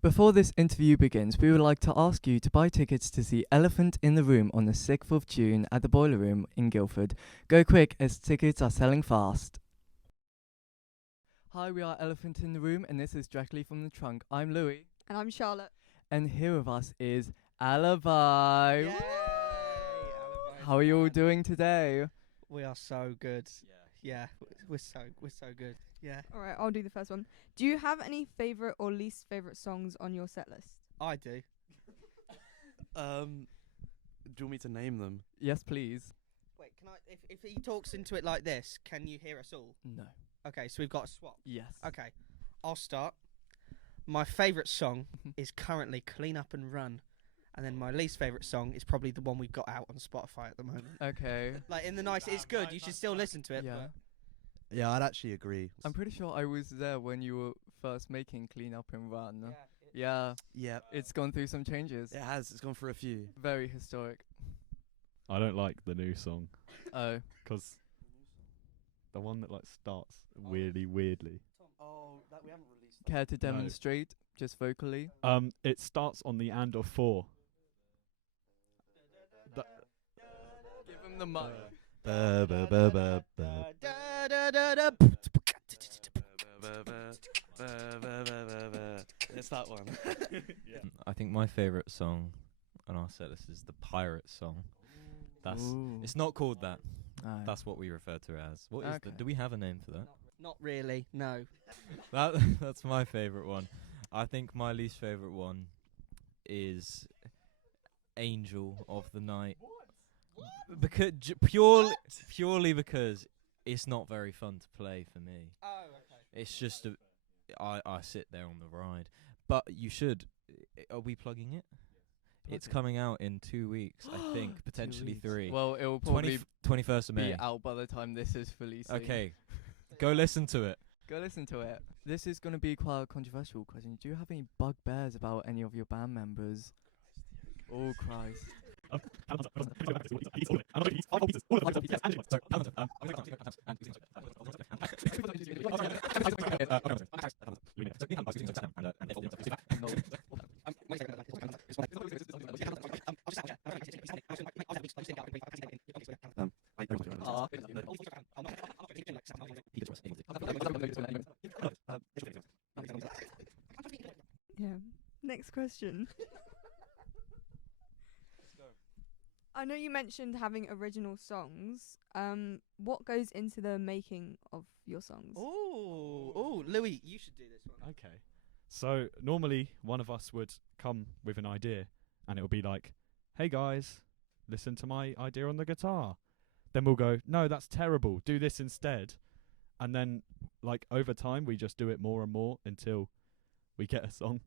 Before this interview begins, we would like to ask you to buy tickets to see Elephant in the Room on the 6th of June at the Boiler Room in Guildford. Go quick as tickets are selling fast. Hi, we are Elephant in the Room and this is directly from the trunk. I'm Louis. And I'm Charlotte. And here with us is Alibi. Yay! Woo! Alibi's How are you all back. doing today? We are so good. Yeah, we're so good. Yeah, All right, I'll do the first one. Do you have any favorite or least favorite songs on your set list? I do. Do you want me to name them? Yes, please. Wait, can I? If he talks into it like this, can you hear us all? No. Okay, so we've got a swap. Yes. Okay, I'll start. My favourite song is currently "Clean Up and Run," and then my least favourite song is probably the one we've got out on Spotify at the moment. Okay. Like in the nice, it's good. You should still listen to it. Yeah. But Yeah, I'd actually agree. I'm pretty sure I was there when you were first making Clean Up and Run. yeah, Yeah, Yeah, it's gone through some changes. it has. It's gone for a few. Very historic. I don't like the new song Oh, 'cause the one that like starts weirdly. Oh, that we haven't released. care to demonstrate, just vocally? It starts on the and of 4. Give him the mic. It's that one. I think my favourite song on our set list is the Pirate song. Ooh. It's not called that. Aye. That's what we refer to it as. What is Okay. do we have a name for that? Not really. No. That's my favourite one. I think my least favourite one is Angel of the Night. Because purely because it's not very fun to play for me. Oh, okay. It's just I sit there on the ride. But you should. Are we plugging it? It's coming out in 2 weeks, I think, 2 potentially weeks. 3. Well, it will probably 21st of be May. out by the time this is released. Okay, go listen to it. Go listen to it. This is going to be quite a controversial question. Do you have any bugbears about any of your band members? Oh, Christ. Yeah. Next question. I know you mentioned having original songs. What goes into the making of your songs? Oh, Louis, you should do this one. Okay. So normally one of us would come with an idea and it would be like, "Hey guys, listen to my idea on the guitar." Then we'll go, "No, that's terrible. Do this instead." And then like over time we just do it more and more until we get a song.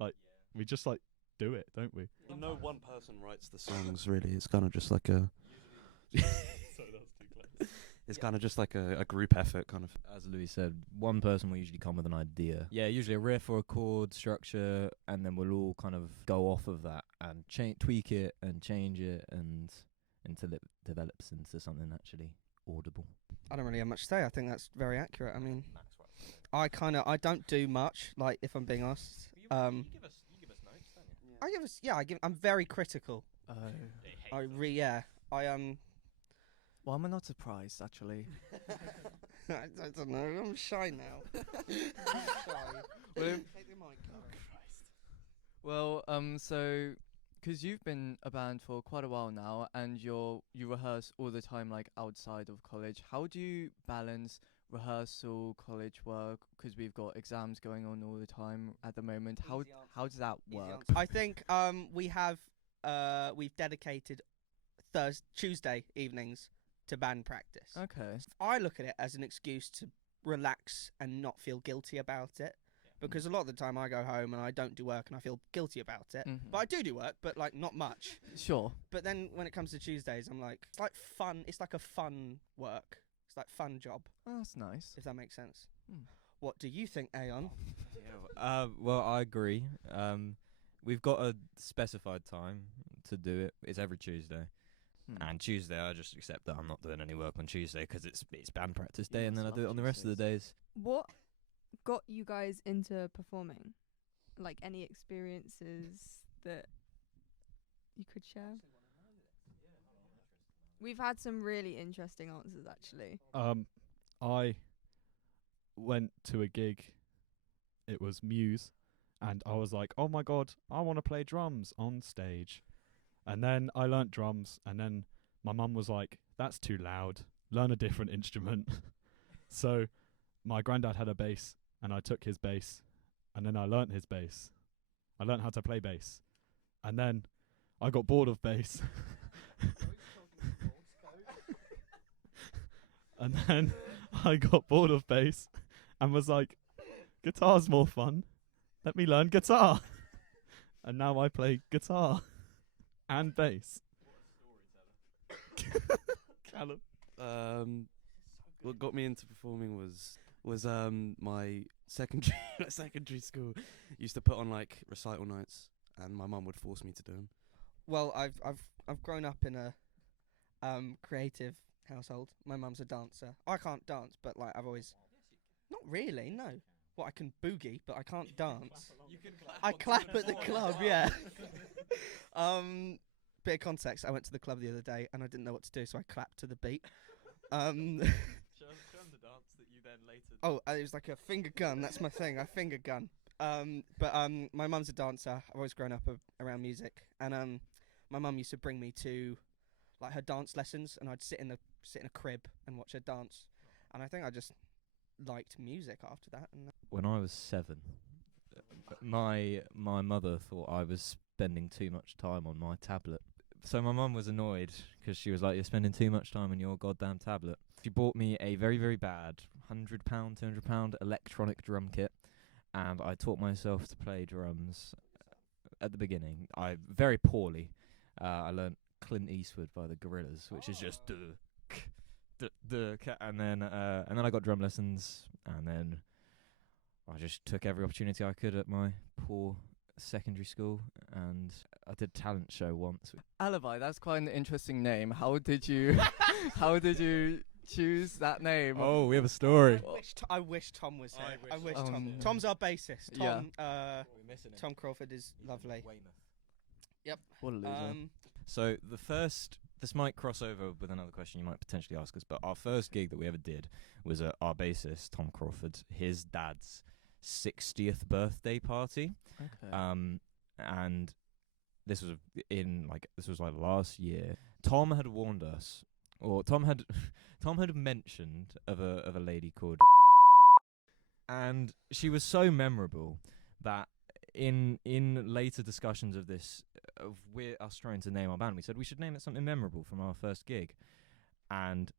Like we just like do it, don't we? No one person writes the songs, really. It's kind of just like a. It's kind of just like a group effort, kind of. As Louis said, one person will usually come with an idea. Yeah, usually a riff or a chord structure, and then we'll all kind of go off of that and tweak it and change it and until it develops into something actually audible. I don't really have much to say. I think that's very accurate. I mean, I don't do much. Like, if I'm being honest, You give us notes, don't you? I'm very critical. Oh. Well, I'm not surprised, actually. I don't know. I'm shy now. I'm shy. Well, Take the mic. Well, so, because you've been a band for quite a while now, and you rehearse all the time, like outside of college. How do you balance rehearsal, college work? Because we've got exams going on all the time at the moment. How does that work? I think we've dedicated Tuesday evenings to band practice. Okay. I look at it as an excuse to relax and not feel guilty about it. Because a lot of the time I go home and I don't do work and I feel guilty about it. Mhm. But I do work, but like not much. Sure. But then when it comes to Tuesdays, I'm like, it's like fun. It's like a fun work. It's like fun job, Oh, that's nice. if that makes sense. Hmm. What do you think, Aeon? Well, I agree. We've got a specified time to do it. It's every Tuesday. And Tuesday, I just accept that I'm not doing any work on Tuesday because it's band practice day, Yeah, and then I it's do it love on the rest of the days. What got you guys into performing like any experiences that you could share? We've had some really interesting answers actually. I went to a gig. It was Muse, and I was like, "Oh my god, I want to play drums on stage." And then I learnt drums, and then my mum was like, "That's too loud. Learn a different instrument." So my granddad had a bass, and I took his bass, and then I learnt his bass. I learnt how to play bass, and then I got bored of bass. And then I got bored of bass and was like, guitar's more fun. Let me learn guitar. And now I play guitar and bass. Callum. What got me into performing was my secondary school used to put on like recital nights, and my mum would force me to do them. Well, I've grown up in a creative household. My mum's a dancer. I can't dance, but like I've always not really, no. Well, I can boogie, but I can't dance. I clap at the club, yeah. Bit of context, I went to the club the other day and I didn't know what to do, so I clapped to the beat. Show them the dance that you then later. Oh, it was like a finger gun. That's my thing. I finger gun. But my mum's a dancer. I've always grown up around music, and my mum used to bring me to like her dance lessons, and I'd sit in a crib and watch her dance, and I think I just liked music after that. And When I was 7, my mother thought I was spending too much time on my tablet. So my mum was annoyed because she was like, "You're spending too much time on your goddamn tablet." She bought me a very, very bad £100, £200 electronic drum kit, and I taught myself to play drums at the beginning. I very poorly. I learnt Clint Eastwood by the Gorillaz, which is just and then I got drum lessons, and then I just took every opportunity I could at my poor secondary school, and I did talent show once. Alibi, that's quite an interesting name. How did you choose that name? Oh, we have a story. I wish Tom was here. I wish Tom. Tom. Tom's our bassist. Yeah. Tom Crawford is lovely. Yep. What a loser. So this might cross over with another question you might potentially ask us, but our first gig that we ever did was at our bassist, Tom Crawford, his dad's 60th birthday party. Okay. And this was like last year. Tom had warned us, or Tom had mentioned of a lady called, and she was so memorable that in later discussions of this, of us trying to name our band, we said we should name it something memorable from our first gig, and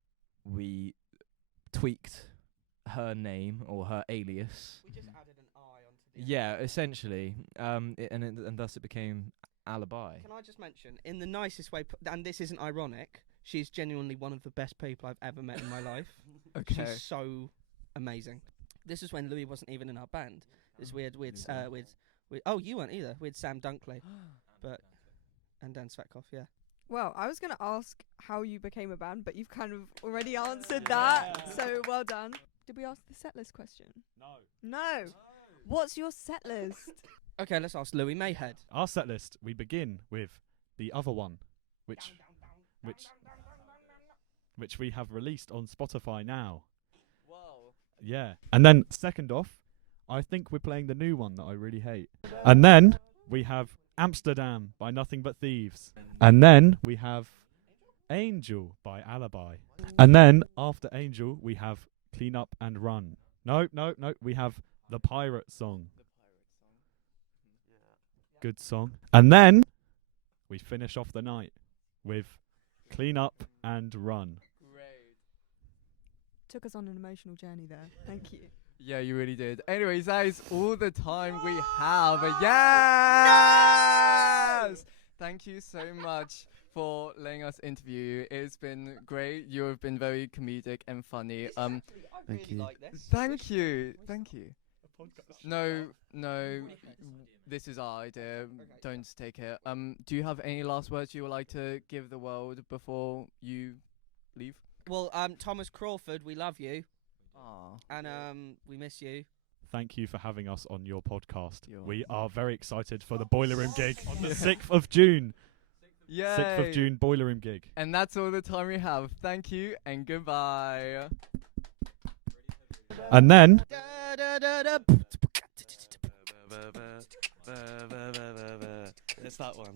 we tweaked her name or her alias. We just added an I onto the Yeah, essentially, and thus it became Alibi. Can I just mention, in the nicest way, and this isn't ironic, she's genuinely one of the best people I've ever met in my life. Okay. She's so amazing. This is when Louis wasn't even in our band. It's weird with oh, you weren't either. We had Sam Dunkley, and Dan Svetkov, yeah. Well, I was going to ask how you became a band, but you've kind of already answered that. So well done. Did we ask the set list question? No. What's your set list? Okay, let's ask Louis Mayhead. Our set list, we begin with the other one, which we have released on Spotify now. Wow. Yeah. And then second off, I think we're playing the new one that I really hate. And then we have Amsterdam by Nothing But Thieves. And then we have Angel by Alibi. And then after Angel, we have Clean Up and Run. No, we have The Pirate Song. Good song. And then we finish off the night with Clean Up and Run. Great. Took us on an emotional journey there. Thank you. Yeah, you really did. Anyways, that is all the time we have. Yes! Thank you so much for letting us interview you. It's been great. You have been very comedic and funny. Thank you. Like this. Thank you. No, this is our idea. Don't take it. Do you have any last words you would like to give the world before you leave? Well, Thomas Crawford, we love you. Aw. And we miss you. thank you for having us on your podcast. You're We welcome. are very excited for the Boiler Room gig on the 6th of June. Yay! 6th of June, Boiler Room gig. And that's all the time we have. Thank you and goodbye. And then It's that one.